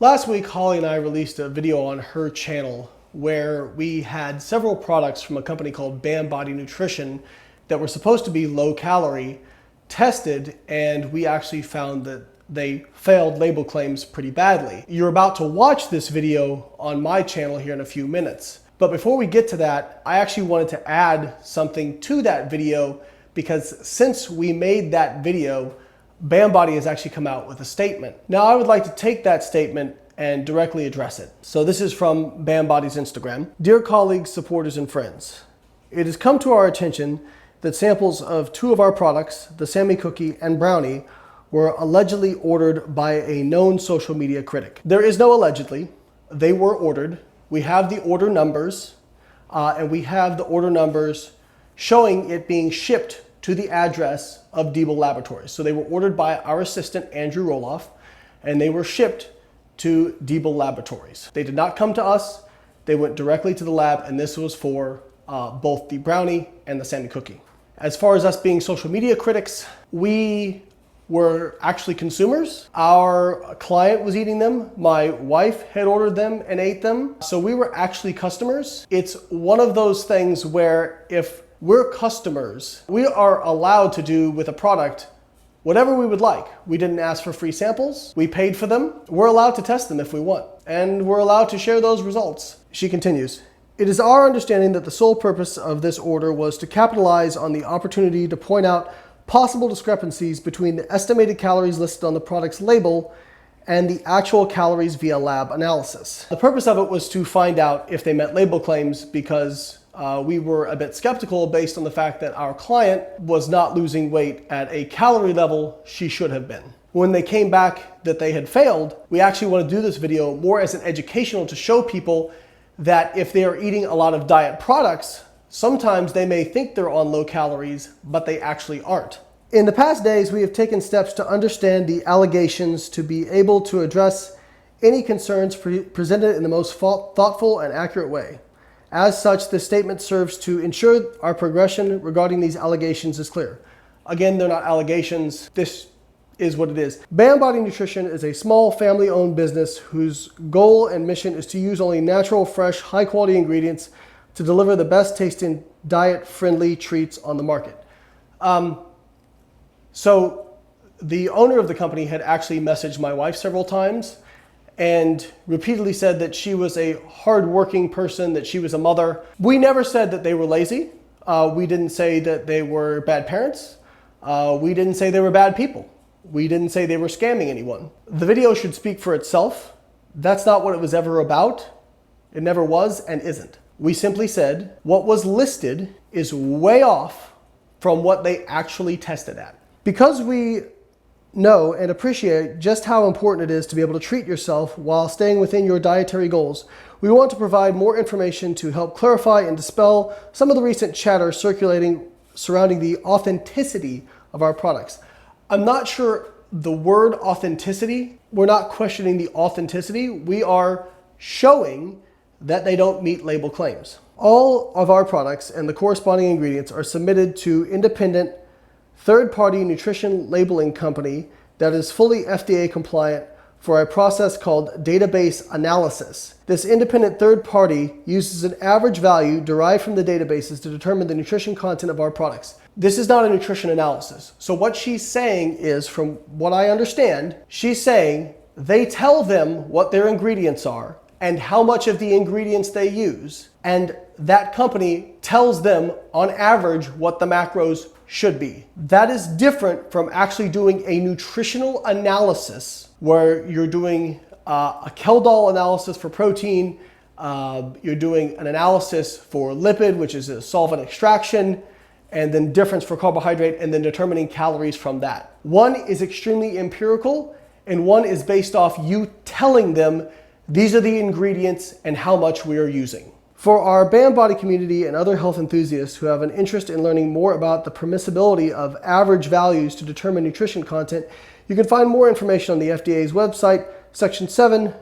Last week, Holly and I released a video on her channel where we had several products from a company called BamBody Nutrition that were supposed to be low calorie tested, and we actually found that they failed label claims pretty badly. You're about to watch this video on my channel here in a few minutes. But before we get to that, I actually wanted to add something to that video because since we made that video, BamBody has actually come out with a statement. Now I would like to take that statement and directly address it. So this is from BamBody's Instagram. Dear colleagues, supporters, and friends, it has come to our attention that samples of two of our products, the Sammy Cookie and Brownie, were allegedly ordered by a known social media critic. There is no allegedly. They were ordered. We have the order numbers, and we have the order numbers showing it being shipped to the address of Diebel Laboratories. So they were ordered by our assistant, Andrew Roloff, and they were shipped to Diebel Laboratories. They did not come to us. They went directly to the lab, and this was for both the Brownie and the Sammy Cookie. As far as us being social media critics, we were actually consumers. Our client was eating them. My wife had ordered them and ate them. So we were actually customers. It's one of those things where if we're customers, we are allowed to do with a product whatever we would like. We didn't ask for free samples. We paid for them. We're allowed to test them if we want, and we're allowed to share those results. She continues, it is our understanding that the sole purpose of this order was to capitalize on the opportunity to point out possible discrepancies between the estimated calories listed on the product's label and the actual calories via lab analysis. The purpose of it was to find out if they met label claims because we were a bit skeptical based on the fact that our client was not losing weight at a calorie level she should have been. When they came back that they had failed, we actually want to do this video more as an educational to show people that if they are eating a lot of diet products, sometimes they may think they're on low calories, but they actually aren't. In the past days, we have taken steps to understand the allegations to be able to address any concerns presented in the most thoughtful and accurate way. As such, this statement serves to ensure our progression regarding these allegations is clear. Again, they're not allegations. This is what it is. BamBody Nutrition is a small family-owned business whose goal and mission is to use only natural, fresh, high-quality ingredients to deliver the best tasting, diet-friendly treats on the market. So the owner of the company had actually messaged my wife several times and repeatedly said that she was a hardworking person, that she was a mother. We never said that they were lazy. We didn't say that they were bad parents. We didn't say they were bad people. We didn't say they were scamming anyone. The video should speak for itself. That's not what it was ever about. It never was and isn't. We simply said what was listed is way off from what they actually tested at. Because we know and appreciate just how important it is to be able to treat yourself while staying within your dietary goals, we want to provide more information to help clarify and dispel some of the recent chatter circulating surrounding the authenticity of our products. I'm not sure the word authenticity, we're not questioning the authenticity. We are showing that they don't meet label claims. All of our products and the corresponding ingredients are submitted to independent third-party nutrition labeling company that is fully FDA compliant for a process called database analysis. This independent third party uses an average value derived from the databases to determine the nutrition content of our products. This is not a nutrition analysis. So what she's saying is, from what I understand, she's saying they tell them what their ingredients are and how much of the ingredients they use, and that company tells them on average what the macros should be. That is different from actually doing a nutritional analysis where you're doing a Keldol analysis for protein, you're doing an analysis for lipid, which is a solvent extraction, and then difference for carbohydrate, and then determining calories from that. One is extremely empirical, and one is based off you telling them these are the ingredients and how much we are using. For our BamBody community and other health enthusiasts who have an interest in learning more about the permissibility of average values to determine nutrition content, you can find more information on the FDA's website, Section 7,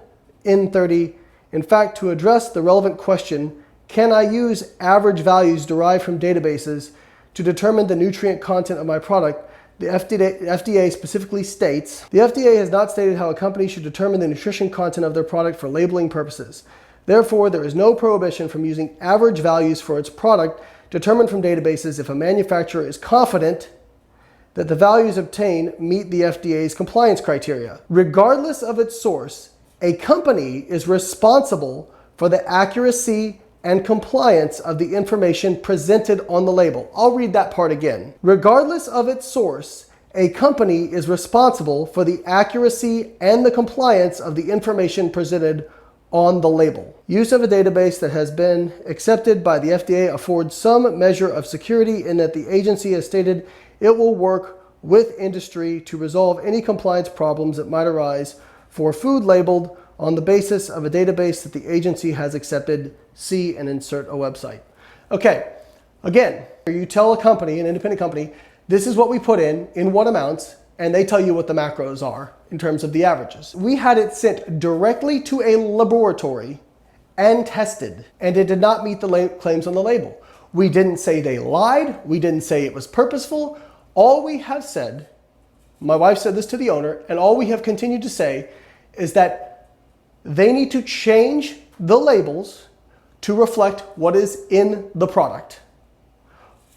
N30. In fact, to address the relevant question, can I use average values derived from databases to determine the nutrient content of my product, the FDA specifically states, the FDA has not stated how a company should determine the nutrition content of their product for labeling purposes. Therefore, there is no prohibition from using average values for its product determined from databases if a manufacturer is confident that the values obtained meet the FDA's compliance criteria. Regardless of its source, a company is responsible for the accuracy and compliance of the information presented on the label. I'll read that part again. Regardless of its source, a company is responsible for the accuracy and the compliance of the information presented on the label. Use of a database that has been accepted by the FDA affords some measure of security in that the agency has stated it will work with industry to resolve any compliance problems that might arise for food labeled on the basis of a database that the agency has accepted. See and insert a website. Okay, again, you tell a company, an independent company, this is what we put in what amounts, and they tell you what the macros are in terms of the averages. We had it sent directly to a laboratory and tested, and it did not meet the claims on the label. We didn't say they lied. We didn't say it was purposeful. All we have said, my wife said this to the owner, and all we have continued to say is that they need to change the labels to reflect what is in the product,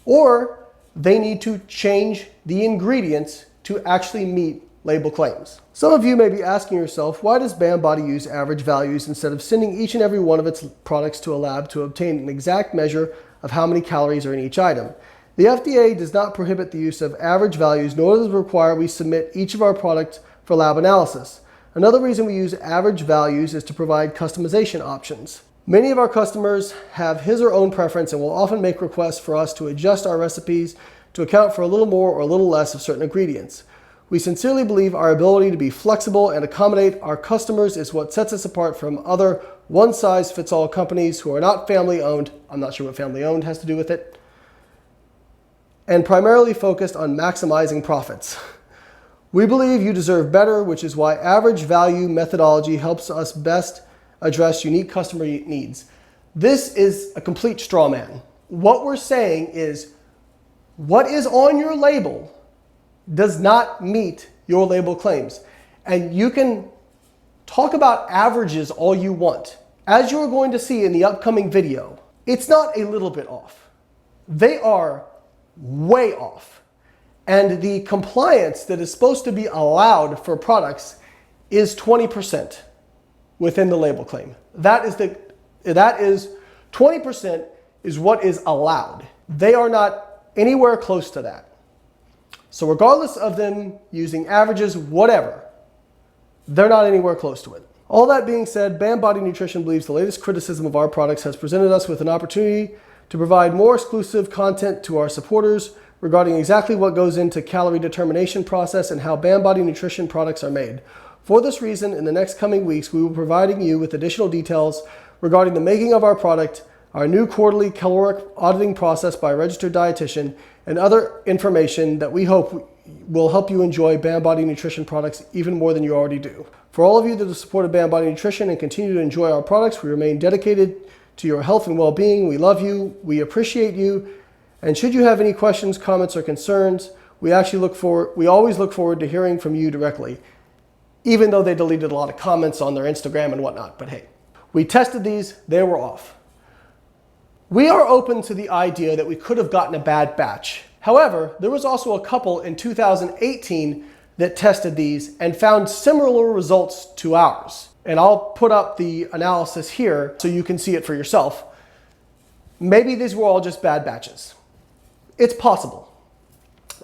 or they need to change the ingredients to actually meet label claims. Some of you may be asking yourself, why does BamBody use average values instead of sending each and every one of its products to a lab to obtain an exact measure of how many calories are in each item? The FDA does not prohibit the use of average values, nor does it require we submit each of our products for lab analysis. Another reason we use average values is to provide customization options. Many of our customers have his or own preference and will often make requests for us to adjust our recipes to account for a little more or a little less of certain ingredients. We sincerely believe our ability to be flexible and accommodate our customers is what sets us apart from other one-size-fits-all companies who are not family-owned. I'm not sure what family-owned has to do with it. And primarily focused on maximizing profits. We believe you deserve better, which is why average value methodology helps us best address unique customer needs. This is a complete straw man. What we're saying is what is on your label does not meet your label claims. And you can talk about averages all you want. As you're going to see in the upcoming video, it's not a little bit off. They are way off. And the compliance that is supposed to be allowed for products is 20% within the label claim. That is 20% is what is allowed. They are not anywhere close to that. So regardless of them using averages, whatever, they're not anywhere close to it. All that being said, BamBody Nutrition believes the latest criticism of our products has presented us with an opportunity to provide more exclusive content to our supporters regarding exactly what goes into calorie determination process and how BamBody Nutrition products are made. For this reason, in the next coming weeks, we will be providing you with additional details regarding the making of our product, our new quarterly caloric auditing process by a registered dietitian, and other information that we hope will help you enjoy BamBody Nutrition products even more than you already do. For all of you that have supported BamBody Nutrition and continue to enjoy our products, we remain dedicated to your health and well-being. We love you, we appreciate you, and should you have any questions, comments, or concerns, we always look forward to hearing from you directly, even though they deleted a lot of comments on their Instagram and whatnot. But hey, we tested these, they were off. We are open to the idea that we could have gotten a bad batch. However, there was also a couple in 2018 that tested these and found similar results to ours. And I'll put up the analysis here so you can see it for yourself. Maybe these were all just bad batches. It's possible.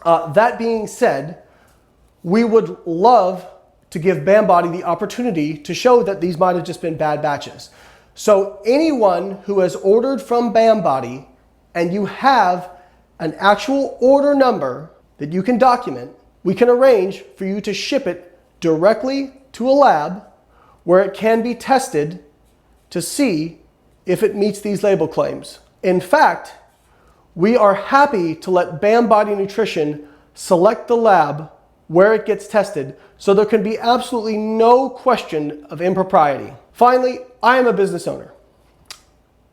That being said, we would love to give BamBody the opportunity to show that these might have just been bad batches. So anyone who has ordered from BamBody and you have an actual order number that you can document, we can arrange for you to ship it directly to a lab where it can be tested to see if it meets these label claims. In fact, we are happy to let BamBody Nutrition select the lab where it gets tested, so there can be absolutely no question of impropriety. Finally, I am a business owner.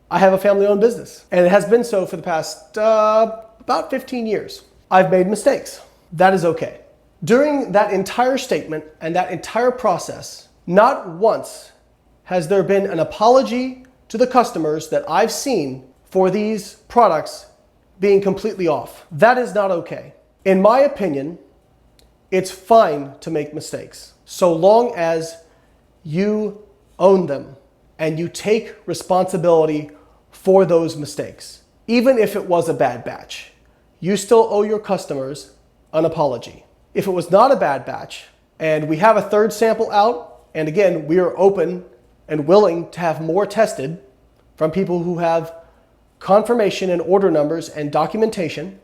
I have a family-owned business, and it has been so for the past about 15 years. I've made mistakes. that is okay. During that entire statement and that entire process, not once has there been an apology to the customers that I've seen for these products being completely off. That is not okay. In my opinion, it's fine to make mistakes, so long as you own them and you take responsibility for those mistakes. Even if it was a bad batch, you still owe your customers an apology. If it was not a bad batch and we have a third sample out, and again, we are open and willing to have more tested from people who have confirmation and order numbers and documentation,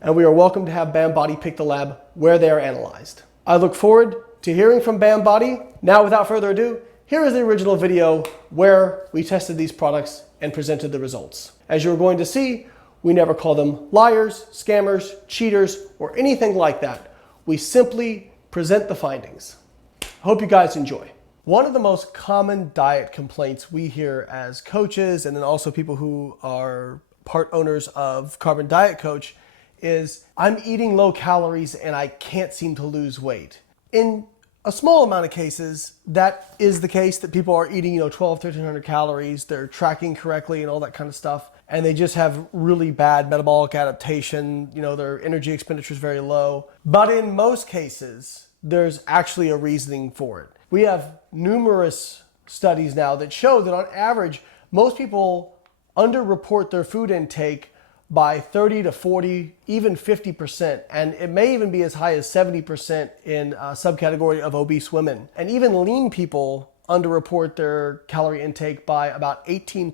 and we are welcome to have BamBody pick the lab where they are analyzed. I look forward to hearing from BamBody. Now, without further ado, here is the original video where we tested these products and presented the results. As you're going to see, we never call them liars, scammers, cheaters, or anything like that. We simply present the findings. Hope you guys enjoy. One of the most common diet complaints we hear as coaches, and then also people who are part owners of Carbon Diet Coach, is I'm eating low calories and I can't seem to lose weight. In a small amount of cases, that is the case, that people are eating 1,200-1,300 calories, they're tracking correctly and all that kind of stuff, and they just have really bad metabolic adaptation, their energy expenditure is very low. But in most cases, there's actually a reasoning for it. We have numerous studies now that show that on average, most people underreport their food intake by 30 to 40, even 50%. And it may even be as high as 70% in a subcategory of obese women. And even lean people underreport their calorie intake by about 18%.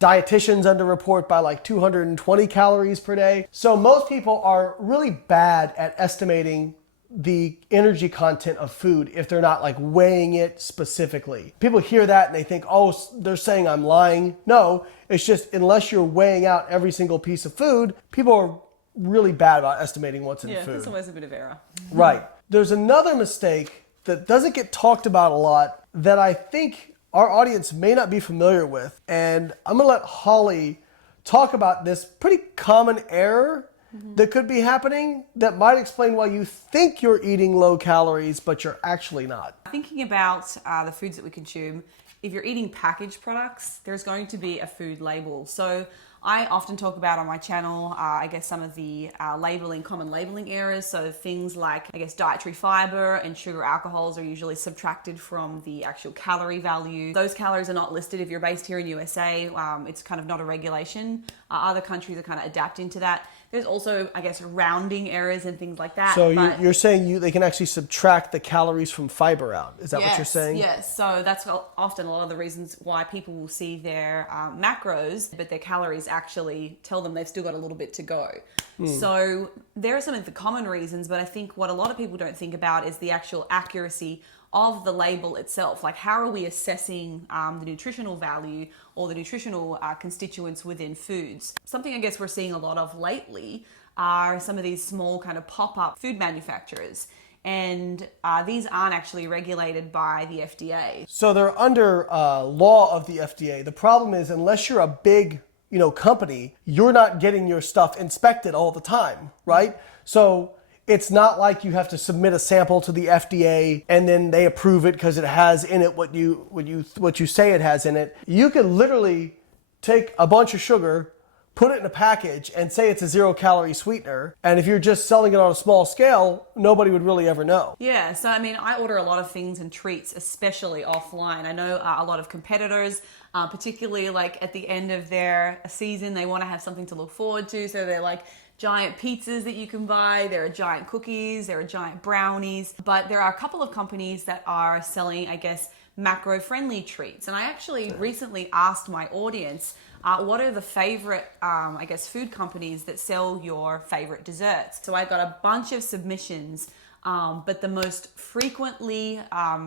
Dietitians underreport by like 220 calories per day. So most people are really bad at estimating the energy content of food if they're not like weighing it specifically. People hear that and they think, oh, they're saying I'm lying. No, it's just unless you're weighing out every single piece of food, people are really bad about estimating what's in food. Yeah, there's always a bit of error. Right. There's another mistake that doesn't get talked about a lot that I think our audience may not be familiar with. And I'm gonna let Holly talk about this pretty common error that could be happening that might explain why you think you're eating low calories, but you're actually not. Thinking about the foods that we consume, if you're eating packaged products, there's going to be a food label. So I often talk about on my channel, some of the common labeling errors. So things like, dietary fiber and sugar alcohols are usually subtracted from the actual calorie value. Those calories are not listed if you're based here in USA. It's kind of not a regulation. Other countries are kind of adapting to that. There's also, rounding errors and things like that. So you're saying they can actually subtract the calories from fiber out. Is that what you're saying? Yes. So that's often a lot of the reasons why people will see their macros, but their calories actually tell them they've still got a little bit to go. So there are some of the common reasons, but I think what a lot of people don't think about is the actual accuracy of the label itself. Like, how are we assessing the nutritional value or the nutritional constituents within foods? Something we're seeing a lot of lately are some of these small kind of pop-up food manufacturers. And these aren't actually regulated by the FDA. So they're under law of the FDA. The problem is, unless you're a big company, you're not getting your stuff inspected all the time, right? So it's not like you have to submit a sample to the FDA and then they approve it because it has in it what you say it has in it. You could literally take a bunch of sugar, put it in a package, and say it's a 0-calorie sweetener. And if you're just selling it on a small scale, nobody would really ever know. Yeah, so I order a lot of things and treats, especially offline. I know a lot of competitors, particularly like at the end of their season, they want to have something to look forward to. So they're like giant pizzas that you can buy, there are giant cookies, there are giant brownies, but there are a couple of companies that are selling, macro-friendly treats. And I actually recently asked my audience, what are the favorite, food companies that sell your favorite desserts? So I got a bunch of submissions, but the most frequently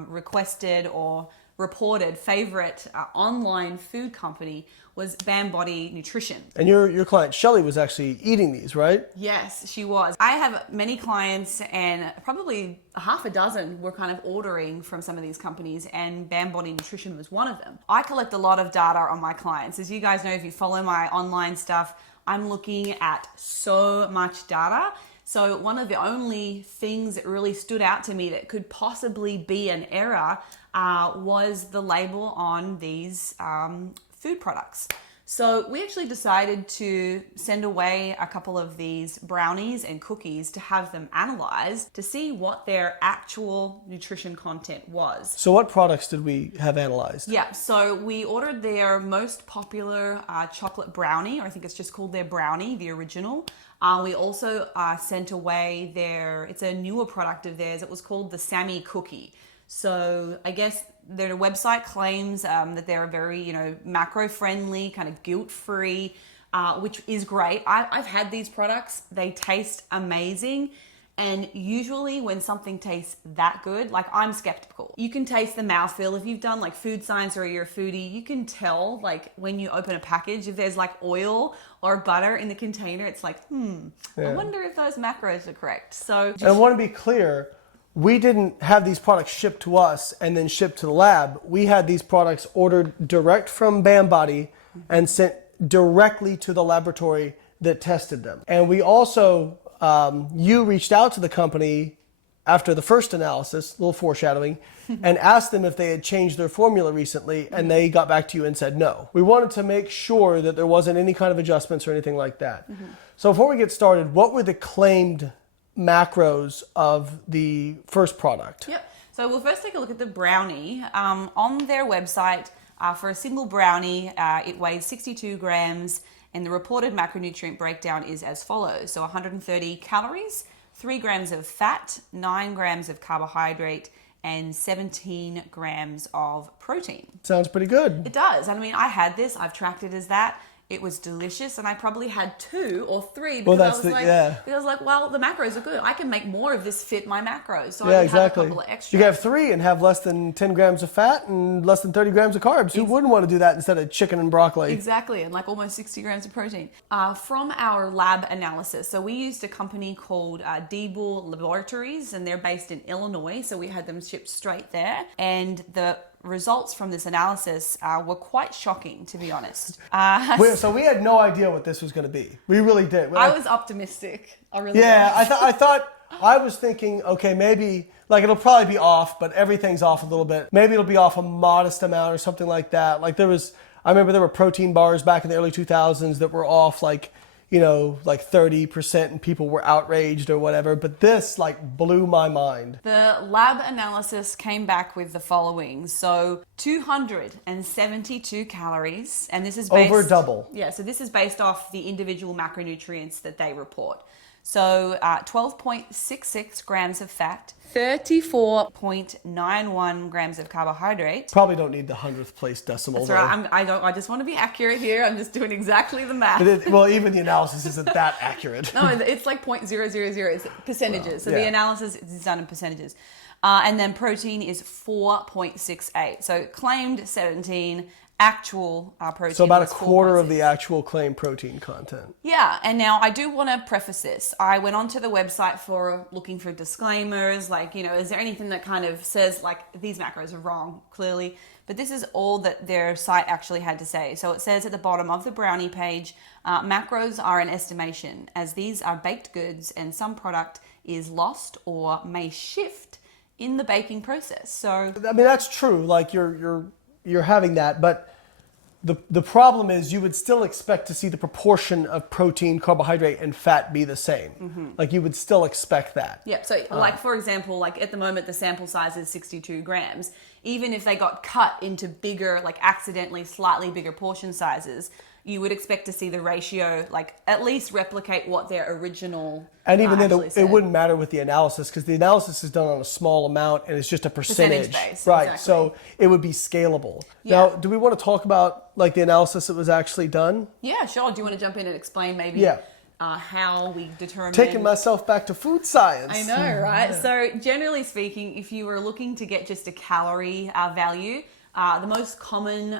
requested or reported favorite online food company was BamBody Nutrition. And your client Shelly was actually eating these, right? Yes, she was. I have many clients, and probably a half a dozen were kind of ordering from some of these companies, and BamBody Nutrition was one of them. I collect a lot of data on my clients. As you guys know, if you follow my online stuff, I'm looking at so much data So one of the only things that really stood out to me that could possibly be an error was the label on these food products. So we actually decided to send away a couple of these brownies and cookies to have them analyzed to see what their actual nutrition content was. So what products did we have analyzed? Yeah, so we ordered their most popular chocolate brownie, or I think it's just called their brownie, the original. We also sent away it's a newer product of theirs. It was called the Sammy Cookie. So I guess their website claims that they're very, macro-friendly, kind of guilt-free, which is great. I've had these products. They taste amazing. And usually when something tastes that good, like I'm skeptical. You can taste the mouthfeel. If you've done like food science or you're a foodie, you can tell like when you open a package, if there's like oil or butter in the container, it's like, I wonder if those macros are correct. So And I want to be clear, we didn't have these products shipped to us and then shipped to the lab. We had these products ordered direct from BamBody and sent directly to the laboratory that tested them. And we also, you reached out to the company after the first analysis, a little foreshadowing, and asked them if they had changed their formula recently, and they got back to you and said no. We wanted to make sure that there wasn't any kind of adjustments or anything like that. So before we get started, what were the claimed macros of the first product? Yep. So we'll first take a look at the brownie. On their website, for a single brownie, it weighs 62 grams, and the reported macronutrient breakdown is as follows. So 130 calories, 3 grams of fat, 9 grams of carbohydrate, and 17 grams of protein. Sounds pretty good. It does. I mean, I had this. I've tracked it as that. It was delicious, and I probably had 2 or 3 because because I was like, well, the macros are good. I can make more of this fit my macros, so I would have a couple of extra. You can have 3 and have less than 10 grams of fat and less than 30 grams of carbs. Who wouldn't want to do that instead of chicken and broccoli? Exactly, and like almost 60 grams of protein. From our lab analysis, so we used a company called Diebel Laboratories, and they're based in Illinois, so we had them shipped straight there, and the results from this analysis were quite shocking, to be honest. So we had no idea what this was going to be. We really did. I was optimistic. I really was. I was thinking, okay, maybe like it'll probably be off, but everything's off a little bit. Maybe it'll be off a modest amount or something like that. Like I remember there were protein bars back in the early 2000s that were off like 30%, and people were outraged or whatever. But this like blew my mind. The lab analysis came back with the following. So 272 calories, and this is based, over double. Yeah, so this is based off the individual macronutrients that they report. So 12.66 grams of fat, 34.91 grams of carbohydrate. Probably don't need the 100th place decimal. That's right. I just want to be accurate here. I'm just doing exactly the math. Well, even the analysis isn't that accurate. No, it's like 0.000. It's percentages. So the analysis is done in percentages. And then protein is 4.68. So claimed 17. Actual protein. So about a quarter of the actual claimed protein content. Yeah, and now I do want to preface this. I went onto the website looking for disclaimers, like, is there anything that kind of says like these macros are wrong, clearly. But this is all that their site actually had to say. So it says at the bottom of the brownie page, macros are an estimation, as these are baked goods and some product is lost or may shift in the baking process. So I mean, that's true. Like you're having that, but the problem is you would still expect to see the proportion of protein, carbohydrate, and fat be the same. Like you would still expect that. Yeah, so like for example, like at the moment the sample size is 62 grams. Even if they got cut into bigger, like accidentally slightly bigger portion sizes, you would expect to see the ratio like at least replicate what their original and even then it wouldn't matter with the analysis because the analysis is done on a small amount and it's just a percentage base, right? Exactly. So it would be scalable. Yeah. Now, do we want to talk about like the analysis that was actually done? Yeah, sure. Do you want to jump in and explain maybe how we determine... Taking myself back to food science. I know, right? Yeah. So generally speaking, if you were looking to get just a calorie value, the most common,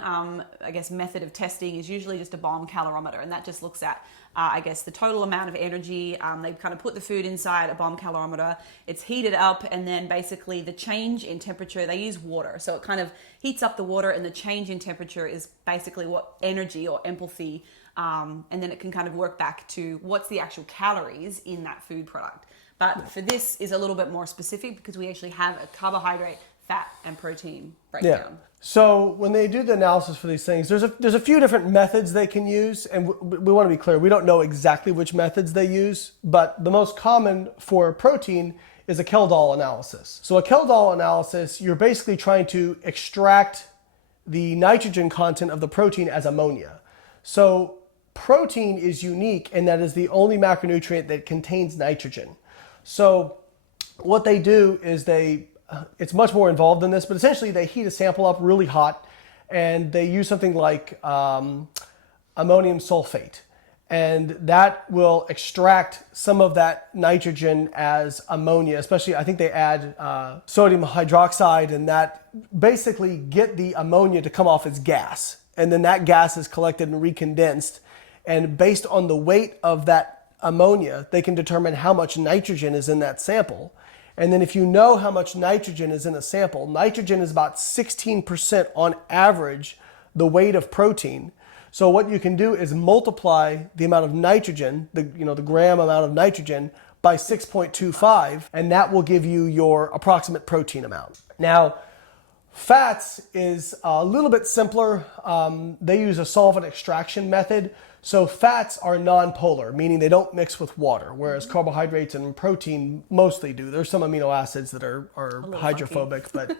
method of testing is usually just a bomb calorimeter, and that just looks at, the total amount of energy. They kind of put the food inside a bomb calorimeter. It's heated up, and then basically the change in temperature, they use water. So it kind of heats up the water, and the change in temperature is basically what energy or empathy and then it can kind of work back to what's the actual calories in that food product. But for this is a little bit more specific because we actually have a carbohydrate, fat, and protein breakdown. Yeah. So when they do the analysis for these things, there's a few different methods they can use, and we want to be clear, we don't know exactly which methods they use, but the most common for protein is a Kjeldahl analysis. So a Kjeldahl analysis, you're basically trying to extract the nitrogen content of the protein as ammonia. So protein is unique and that is the only macronutrient that contains nitrogen. So what they do is it's much more involved than this, but essentially they heat a sample up really hot and they use something like ammonium sulfate. And that will extract some of that nitrogen as ammonia, especially I think they add sodium hydroxide, and that basically get the ammonia to come off as gas. And then that gas is collected and recondensed. And based on the weight of that ammonia, they can determine how much nitrogen is in that sample. And then if you know how much nitrogen is in a sample, nitrogen is about 16% on average the weight of protein. So what you can do is multiply the amount of nitrogen, the gram amount of nitrogen by 6.25, and that will give you your approximate protein amount. Now, fats is a little bit simpler. They use a solvent extraction method. So fats are non-polar, meaning they don't mix with water, whereas carbohydrates and protein mostly do. There's some amino acids that are hydrophobic, but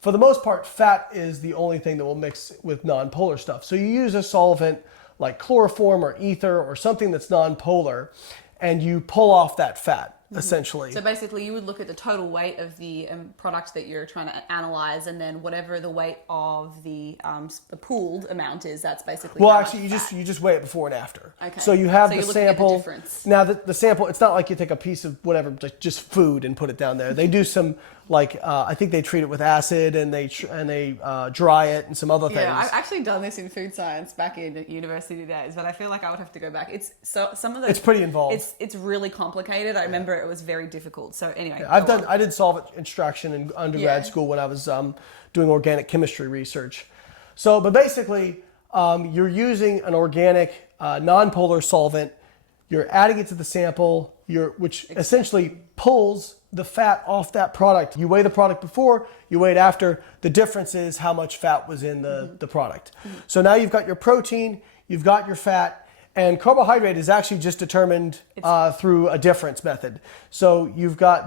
for the most part, fat is the only thing that will mix with non-polar stuff. So you use a solvent like chloroform or ether or something that's non-polar, and you pull off that fat, essentially. So basically you would look at the total weight of the product that you're trying to analyze, and then whatever the weight of the pooled amount is, that's basically well, actually you just weigh it before and after. Okay. So you have so the you're sample. looking at the difference. Now the sample, it's not like you take a piece of whatever, just food and put it down there. They do some I think they treat it with acid and they dry it and some other things. Yeah, I've actually done this in food science back in university days, but I feel like I would have to go back. It's pretty involved. It's really complicated. I remember it was very difficult. So anyway, yeah, I did solvent extraction in undergrad school when I was doing organic chemistry research. So, but basically, you're using an organic non-polar solvent. You're adding it to the sample, which essentially pulls the fat off that product. You weigh the product before, you weigh it after. The difference is how much fat was in the product. So now you've got your protein, you've got your fat, and carbohydrate is actually just determined through a difference method. So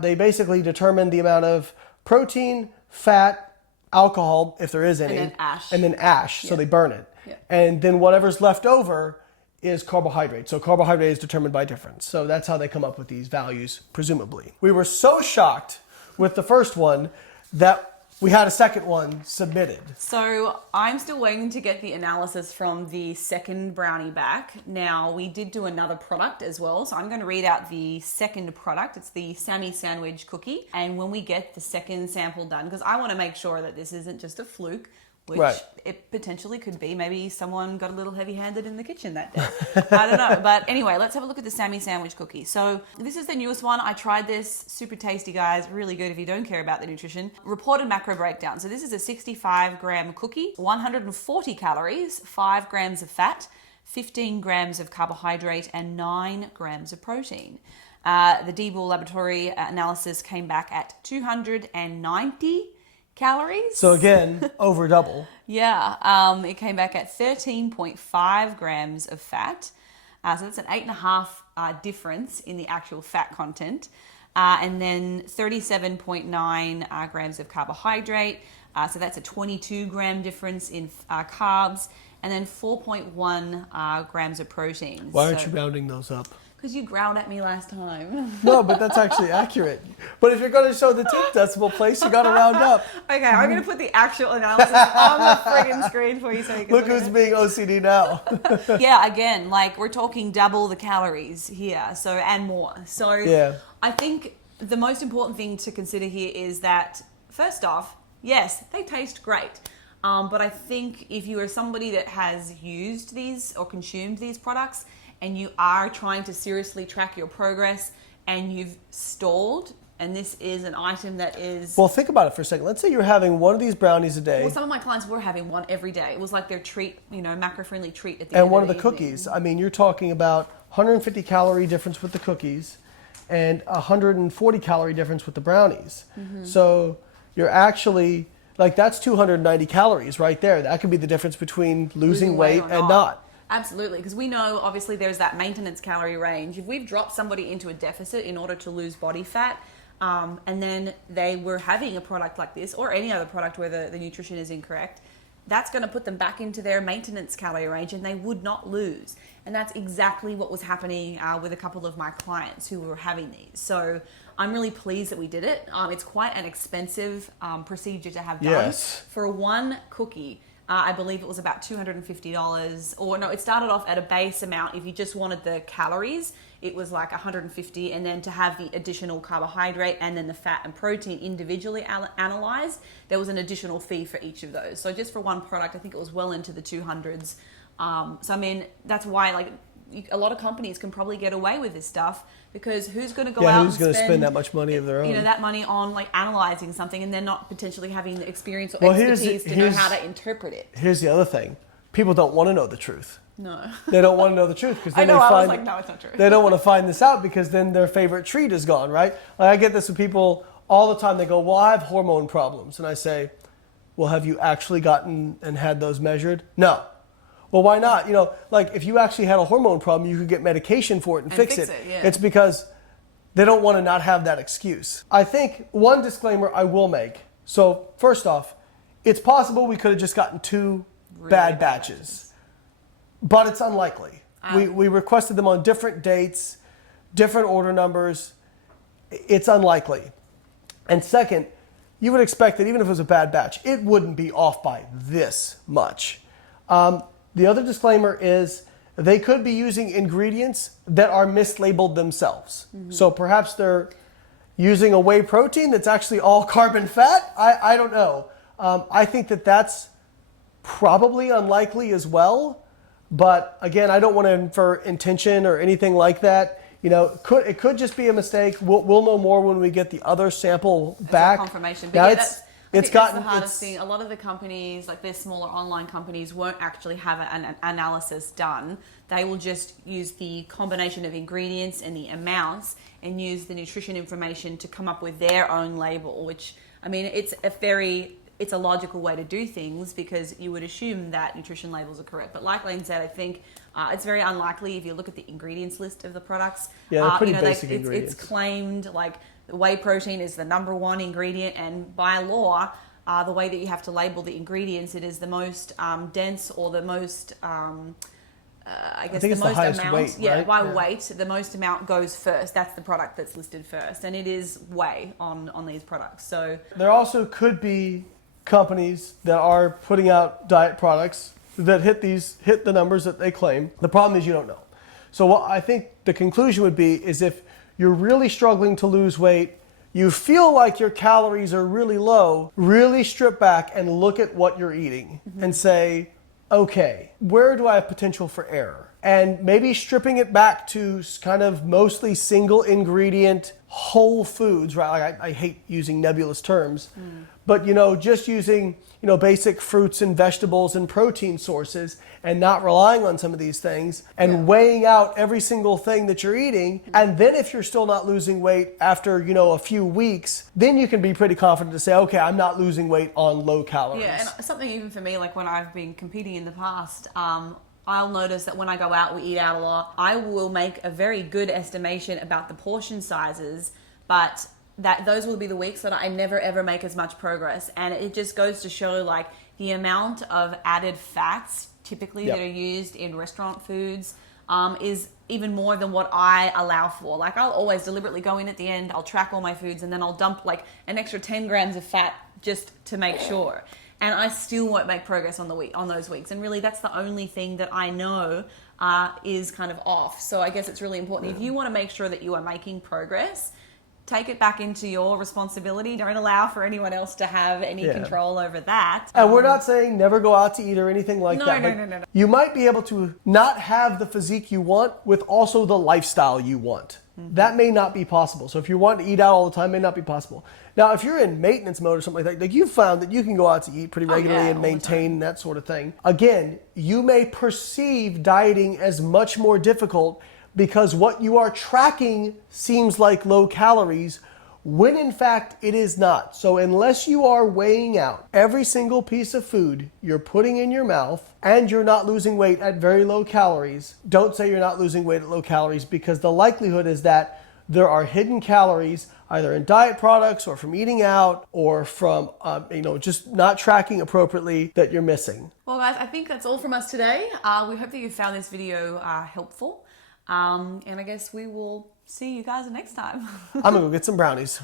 they basically determine the amount of protein, fat, alcohol, if there is any, and then ash. So they burn it. Yeah. And then whatever's left over is carbohydrate. So carbohydrate is determined by difference. So that's how they come up with these values, presumably. We were so shocked with the first one that we had a second one submitted. So I'm still waiting to get the analysis from the second brownie back. Now, we did do another product as well. So I'm going to read out the second product. It's the Sammy Sandwich Cookie. And when we get the second sample done, because I want to make sure that this isn't just a fluke, which it potentially could be. Maybe someone got a little heavy-handed in the kitchen that day. I don't know. But anyway, let's have a look at the Sammy Sandwich Cookie. So this is the newest one. I tried this. Super tasty, guys. Really good if you don't care about the nutrition. Reported macro breakdown. So this is a 65-gram cookie, 140 calories, 5 grams of fat, 15 grams of carbohydrate, and 9 grams of protein. The Debool laboratory analysis came back at 290 calories. So again, over double. Yeah, it came back at 13.5 grams of fat. So that's an 8.5 difference in the actual fat content. And then 37.9 grams of carbohydrate. So that's a 22 gram difference in carbs. And then 4.1 grams of protein. Why aren't you rounding those up? Because you growled at me last time. No, but that's actually accurate. But if you're going to show the 10th decimal place, you got to round up. Okay, I'm going to put the actual analysis on the friggin' screen for you so you can look who's being OCD now. Yeah, again, we're talking double the calories here, and more. So yeah. I think the most important thing to consider here is that, first off, yes, they taste great. But I think if you are somebody that has used these or consumed these products, and you are trying to seriously track your progress and you've stalled And this is an item that is... Well, think about it for a second. Let's say you're having one of these brownies a day. Well, some of my clients were having one every day. It was like their treat, macro-friendly treat at the And end one of of the the evening. cookies. I mean, you're talking about 150 calorie difference with the cookies and 140 calorie difference with the brownies. So you're actually, like, that's 290 calories right there. That could be the difference between losing weight or and not. Absolutely, because we know obviously there's that maintenance calorie range. If we've dropped somebody into a deficit in order to lose body fat, and then they were having a product like this or any other product where the nutrition is incorrect, that's going to put them back into their maintenance calorie range and they would not lose. And that's exactly what was happening with a couple of my clients who were having these. So I'm really pleased that we did it. It's quite an expensive procedure to have done. Yes. For one cookie, I believe it was about $250, or no, it started off at a base amount. If you just wanted the calories, it was like $150, and then to have the additional carbohydrate and then the fat and protein individually analyzed, there was an additional fee for each of those. So just for one product, I think it was well into the 200s. So I mean, that's why a lot of companies can probably get away with this stuff, because who's going to go out who's and going to spend that much money of their own? that money on analyzing something and then not potentially having the experience or expertise to know how to interpret it. Here's the other thing. People don't want to know the truth. No. They don't want to know the truth because I know, I was like, no, it's not true. They don't want to find this out because then their favorite treat is gone, right? Like, I get this with people all the time. They go, well, I have hormone problems. And I say, well, have you actually gotten and had those measured? No. Well, why not? If you actually had a hormone problem, you could get medication for it and fix it. Yeah. It's because they don't want to not have that excuse. I think one disclaimer I will make. So first off, it's possible we could have just gotten two Really bad batches. But it's unlikely. We requested them on different dates, different order numbers. It's unlikely. And second, you would expect that even if it was a bad batch, it wouldn't be off by this much. The other disclaimer is they could be using ingredients that are mislabeled themselves. So perhaps they're using a whey protein that's actually all carbon fat. I don't know. I think that's probably unlikely as well. But again, I don't want to infer intention or anything like that. It could just be a mistake. We'll know more when we get the other sample back. Confirmation. Now But that's the hardest thing. A lot of the companies, like these smaller online companies, won't actually have an analysis done. They will just use the combination of ingredients and the amounts and use the nutrition information to come up with their own label, which, I mean, it's a logical way to do things because you would assume that nutrition labels are correct. But like Layne said, I think it's very unlikely if you look at the ingredients list of the products. Yeah, they're pretty basic ingredients. It's claimed like the whey protein is the -- ingredient, and by law, the way that you have to label the ingredients, it is the most dense or the most, I guess, the most highest amount. Weight, yeah, right? by weight, the most amount goes first. That's the product that's listed first, and it is whey on these products. So there also could be companies that are putting out diet products that hit the numbers that they claim. The problem is you don't know. So what I think the conclusion would be is if you're really struggling to lose weight, you feel like your calories are really low, really strip back and look at what you're eating and say, okay, where do I have potential for error? And maybe stripping it back to kind of mostly single ingredient whole foods, right? Like I hate using nebulous terms, but just using basic fruits and vegetables and protein sources and not relying on some of these things and weighing out every single thing that you're eating. And then if you're still not losing weight after a few weeks, then you can be pretty confident to say, okay, I'm not losing weight on low calories. yeah, and something even for me, like when I've been competing in the past, I'll notice that when I go out, we eat out a lot. I will make a very good estimation about the portion sizes, but those will be the weeks that I never ever make as much progress. And it just goes to show like the amount of added fats typically that are used in restaurant foods is even more than what I allow for. Like I'll always deliberately go in at the end, I'll track all my foods, and then I'll dump like an extra 10 grams of fat just to make sure. And I still won't make progress on those weeks. And really, that's the only thing that I know is kind of off. So I guess it's really important. If you want to make sure that you are making progress, take it back into your responsibility. Don't allow for anyone else to have any control over that. And we're not saying never go out to eat or anything like that. No. You might be able to not have the physique you want with also the lifestyle you want. that may not be possible. So if you want to eat out all the time, it may not be possible. Now, if you're in maintenance mode or something like that, like you've found that you can go out to eat pretty regularly and maintain that sort of thing. Again, you may perceive dieting as much more difficult because what you are tracking seems like low calories, when in fact it is not. So unless you are weighing out every single piece of food you're putting in your mouth and you're not losing weight at very low calories, don't say you're not losing weight at low calories, because the likelihood is that there are hidden calories either in diet products or from eating out or from just not tracking appropriately that you're missing. Well guys, I think that's all from us today. We hope that you found this video helpful. And I guess we will see you guys next time. I'm gonna go get some brownies.